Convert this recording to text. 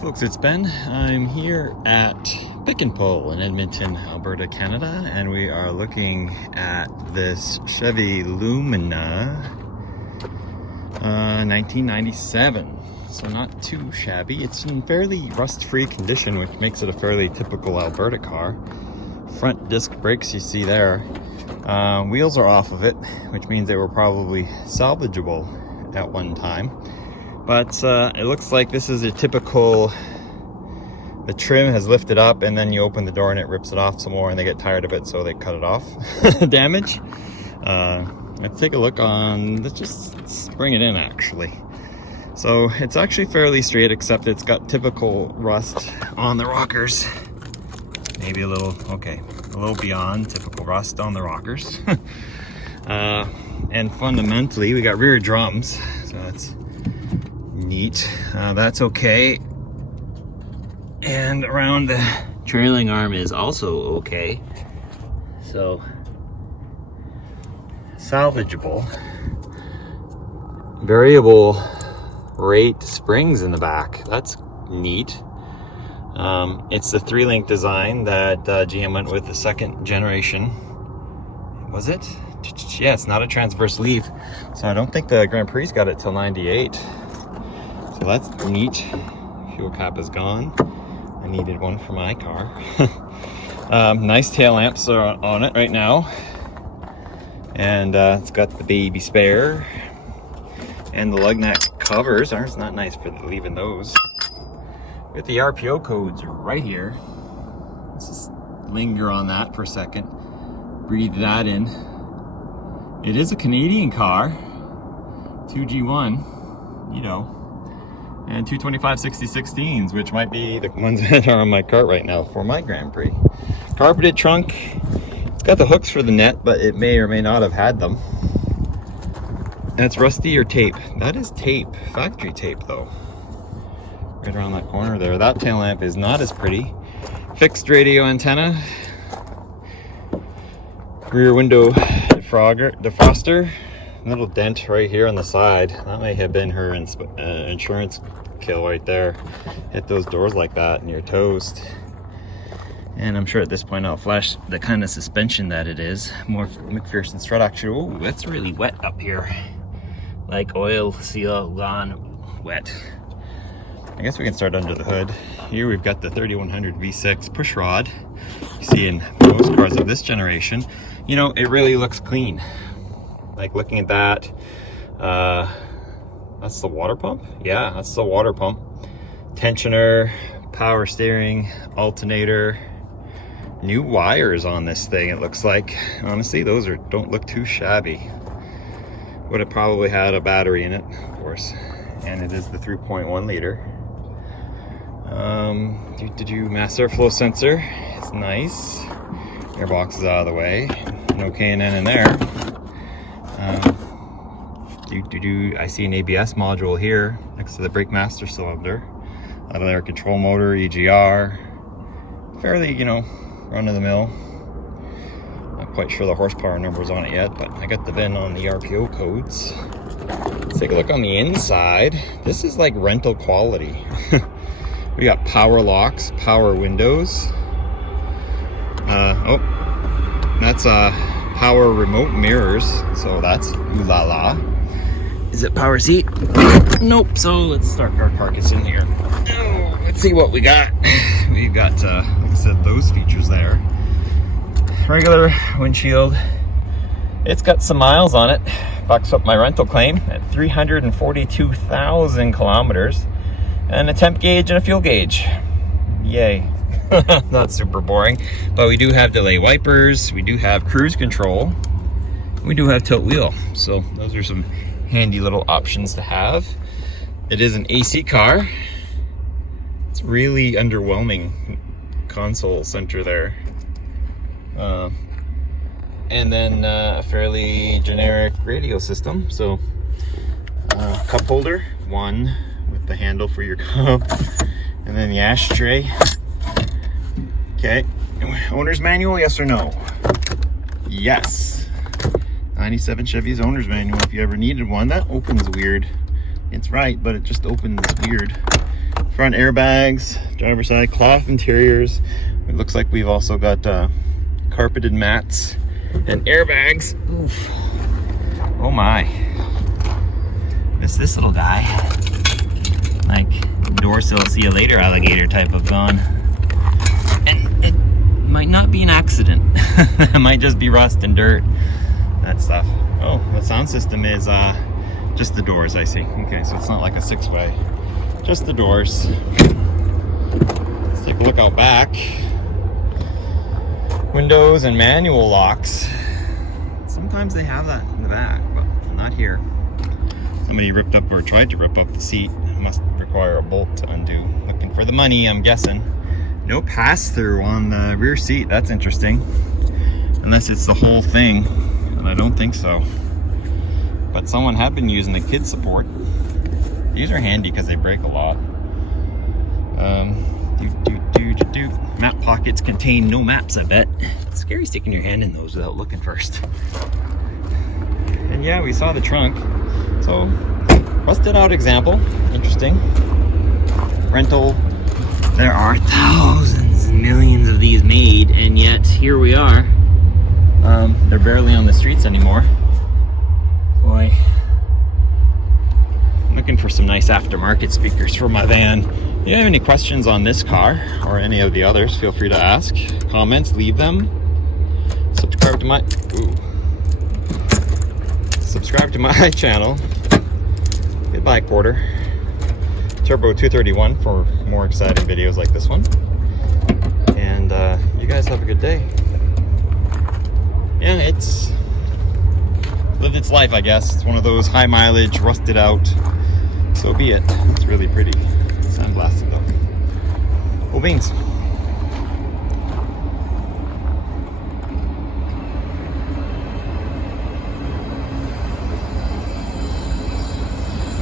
folks, it's Ben. I'm here at Pick and Pull in Edmonton, Alberta, Canada, and we are looking at this Chevy Lumina 1997. So not too shabby. It's in fairly rust-free condition, which makes it a fairly typical Alberta car. Front disc brakes you see there. Wheels are off of it, which means they were probably salvageable at one time. But it looks like this is a typical, the trim has lifted up and then you open the door and it rips it off some more and they get tired of it, so they cut it off. Damage. Let's take a look on, let's just bring it in actually. So it's actually fairly straight, except it's got typical rust on the rockers. Maybe a little, okay, a little beyond typical rust on the rockers. And fundamentally, we got rear drums, so that's neat. That's okay. And around the trailing arm is also okay. So, salvageable. Variable rate springs in the back. That's neat. It's the 3-link design that GM went with the second generation. Was it? Yeah, it's not a transverse leaf. So I don't think the Grand Prix got it till 98. So that's neat. Fuel cap is gone. I needed one for my car. Nice tail lamps are on it right now. And it's got the baby spare. And the lug nut covers are not nice for leaving those. With the RPO codes right here. Let's just linger on that for a second. Breathe that in. It is a Canadian car. 2G1, you know. And 225/60/16s, which might be the ones that are on my cart right now for my Grand Prix. Carpeted trunk. It's got the hooks for the net, but it may or may not have had them. And it's rusty or tape. That is tape, factory tape though. Right around that corner there. That tail lamp is not as pretty. Fixed radio antenna. Rear window defroster. Little dent right here on the side. That may have been her insurance kill right there. Hit those doors like that and you're toast. And I'm sure at this point I'll flash the kind of suspension that it is. More McPherson strut action. Oh, that's really wet up here. Like oil seal gone wet. I guess we can start under the hood. Here we've got the 3100 V6 push rod. You see in most cars of this generation. You know, it really looks clean. Like looking at that, that's the water pump. Yeah, that's the water pump. Tensioner, power steering, alternator, new wires on this thing. It looks like. Honestly, those don't look too shabby. Would have probably had a battery in it, of course, and it is the 3.1 liter. Mass airflow sensor. It's nice. Airbox is out of the way. No K&N in there. I see an ABS module here next to the brake master cylinder. Out of there, control motor, EGR. Fairly, you know, run-of-the-mill. Not quite sure the horsepower numbers on it yet, but I got the VIN on the RPO codes. Let's take a look on the inside. This is like rental quality. We got power locks, power windows. That's power remote mirrors, so that's ooh la la. Is it power seat? Nope. So let's start our carcass in here. Oh, let's see what we got. We've got, like I said, those features there. Regular windshield. It's got some miles on it. Bucks up my rental claim at 342,000 kilometers. And a temp gauge and a fuel gauge. Yay. Not super boring, but we do have delay wipers, we do have cruise control, we do have tilt wheel, so those are some handy little options to have. It is an AC car. It's really underwhelming console center there, and then a fairly generic radio system. So cup holder, one with the handle for your cup, and then the ashtray. Okay, owner's manual, yes or no? Yes. 97 Chevy's owner's manual, if you ever needed one. That opens weird. It's right, but it just opens weird. Front airbags, driver's side, cloth interiors. It looks like we've also got carpeted mats and airbags. Oof. Oh my. This little guy. Like door sill, see you later alligator type of gone. And it might not be an accident. It might just be rust and dirt. That stuff. Oh, the sound system is just the doors, I see. Okay, so it's not like a 6-way. Just the doors. Let's take a look out back. Windows and manual locks. Sometimes they have that in the back, but not here. Somebody ripped up or tried to rip up the seat. Must require a bolt to undo. Looking for the money, I'm guessing. No pass-through on the rear seat. That's interesting. Unless it's the whole thing, and I don't think so. But someone had been using the kid support. These are handy because they break a lot. Map pockets contain no maps, I bet. It's scary sticking your hand in those without looking first. And yeah, we saw the trunk. So, rusted out example. Interesting. Rental. There are thousands and millions of these made, and yet here we are. They're barely on the streets anymore. Boy. I'm looking for some nice aftermarket speakers for my van. If you have any questions on this car or any of the others, feel free to ask. Comments, leave them. Subscribe to my channel. Goodbye, quarter. Turbo 231 for more exciting videos like this one. And you guys have a good day. Yeah, it's lived its life, I guess. It's one of those high mileage, rusted out. So be it. It's really pretty. Sandblasted though. Cool beans.